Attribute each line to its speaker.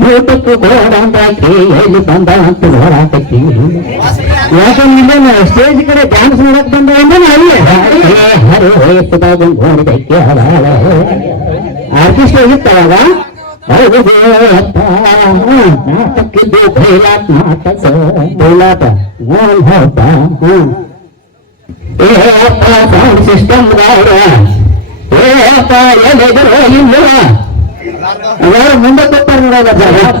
Speaker 1: मोहब्बत को घोड़ा बांध के ये जो बंदा हम तो घोड़ा तक की है वहाँ से मिले ना स्टेज करे डांस में रख बंदा हम ना आई है हरे हरे खुदा बंद घोड़े देख के हवा ले है आर्टिस्ट ये तलवा हरे हरे हत्था नाटक के दो भेला नाटक भेला ता वो हत्था ये हत्था साउंड सिस्टम रहा ये
Speaker 2: हत्था ये नेगर हो no! Bueno, nunca no! ¡Ah, no!